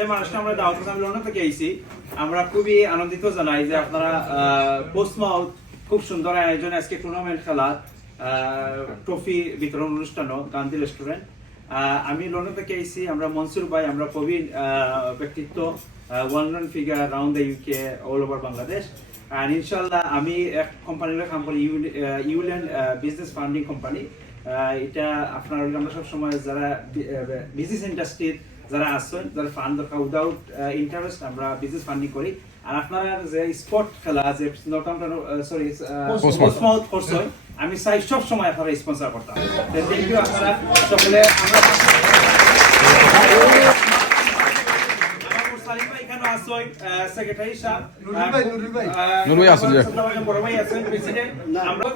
যে মানুষটা আমরা দাওয়াত করতে আমি লন্ডন থেকে আইছি, আমরা খুবই আনন্দিত জানাই যে আপনারা পোস্টমাউথ খুব সুন্দর আয়োজন, আজকে টুর্নামেন্ট খেলা, ট্রফি বিতরণ অনুষ্ঠানও গান্ধী রেস্টুরেন্ট। আমি লন্ডন থেকে আইছি, আমরা মনসুর ভাই, আমরা প্রবীণ ব্যক্তিত্ব, one run figure round the UK, all over Bangladesh. আর ইনশাল্লাহ আমি এক কোম্পানির কাম করি, ইউল্যান্ড বিজনেস ফান্ডিং কোম্পানি। এটা আপনার আমরা সবসময় যারা বিজনেস ইন্ডাস্ট্রির যারা আসছেন, যারা ফান্ড দরকার উইদাউট ইন্টারেস্ট আমরা বিজনেস ফান্ডিং করি। আর আপনারা যে স্পোর্ট খেলা যে পোস্টমাউথ কোর্স হয়, আমি চাই সব সময় আপনারা স্পন্সর করতাম। থ্যাংক ইউ আপনারা সকলে। আমরা সেক্রেটারি সাহেব নুরুল ভাই আছেন, বড় ভাই আছেন, প্রেসিডেন্ট, আমরা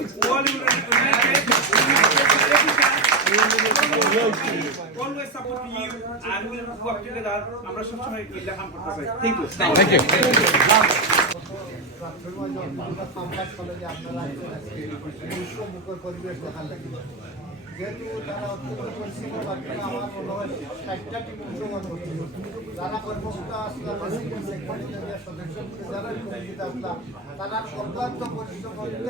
always support you and we will work together. আমরা সবসময় মিলে কাম করতে চাই। Thank you. যেহেতু তারা অত্যন্ত পরিশ্রম করে, আমার মনে হয় 60টা টিম অংশগ্রহণ করছিল। যারা কর্মকর্তা আসলাম, সদস্য যারা কমিটিতে আসলাম, তারা অক্লান্ত পরিশ্রম করতে